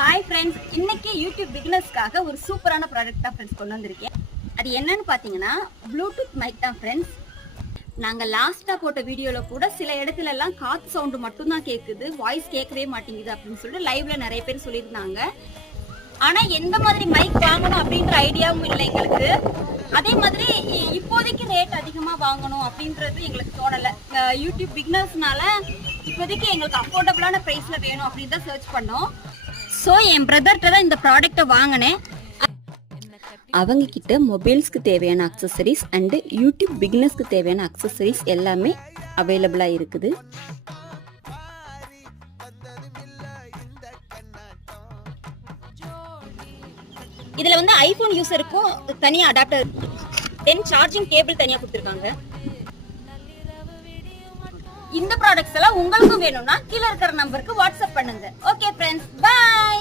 Hi friends, இன்னைக்கு YouTube பிகினர்ஸ்க்காக ஒரு சூப்பரான ப்ராடக்ட் தான் ஃப்ரெண்ட்ஸ் கொண்டு வந்திருக்கேன். அது என்னன்னு பார்த்தீங்கன்னா ப்ளூடூத் மைக் தான் ஃப்ரெண்ட்ஸ். நாங்கள் லாஸ்ட்டாக போட்ட வீடியோவில் கூட சில இடத்துல எல்லாம் காற்று சவுண்டு மட்டும்தான் கேட்குது, வாய்ஸ் கேட்கவே மாட்டேங்குது அப்படின்னு சொல்லிட்டு லைவ்ல நிறைய பேர் சொல்லியிருந்தாங்க. ஆனால் எந்த மாதிரி மைக் வாங்கணும் அப்படின்ற ஐடியாவும் இல்லை எங்களுக்கு. அதே மாதிரி இப்போதைக்கு ரேட் அதிகமாக வாங்கணும் அப்படின்றது எங்களுக்கு தோணலை. யூடியூப் பிகினர்ஸ்னால இப்போதைக்கு எங்களுக்கு அஃபோர்டபுளான ப்ரைஸில் வேணும் அப்படின்னு தான் சர்ச் பண்ணோம். ஸோ என் பிரதர்கிட்ட தான் இந்த ப்ராடக்டை வாங்கினேன். அவங்க கிட்ட மொபைல்ஸ்க்கு தேவையான அக்சசரிஸ் அண்டு யூடியூப் பிகினர்ஸ்க்கு தேவையான அக்சசரிஸ் எல்லாமே அவைலபிளாக இருக்குது. இதில் வந்து ஐஃபோன் யூஸருக்கும் தனியாக அடாப்டர், தென் சார்ஜிங் கேபிள் தனியாக கொடுத்துருக்காங்க. இந்த ப்ராடக்ட்ஸ் எல்லாம் உங்களுக்கும் வேணும்னா கீழே இருக்கிற நம்பருக்கு வாட்ஸ்அப் பண்ணுங்க. Okay friends, by.